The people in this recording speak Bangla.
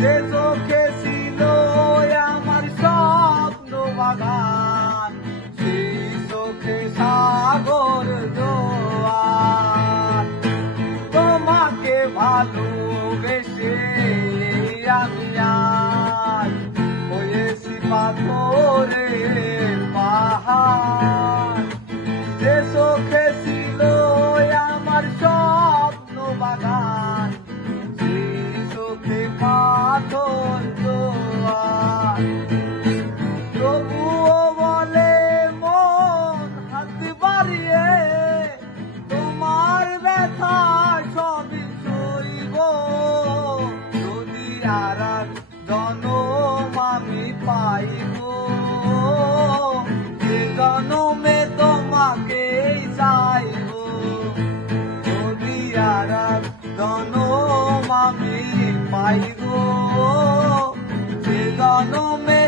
যে চোখে ছিল আমার স্বপ্ন বাগান, সেই চোখে সাগর জোয়ার। তোমাকে ভালোবেসে আমি আজ হয়েছি পাথরের পাহাড়। যে চোখে ছিল আমার স্বপ্ন বাগান, সেই চোখে পাথর জোয়ার। তবুও বলে মন হাত বাড়িয়ে, তোমার ব্যথা সবই সইব, যদি আর জনম আমি পাইব। যে জনমে তোমাকেই চাইব, যদি আর জনম আমি পাইব। যে জনমে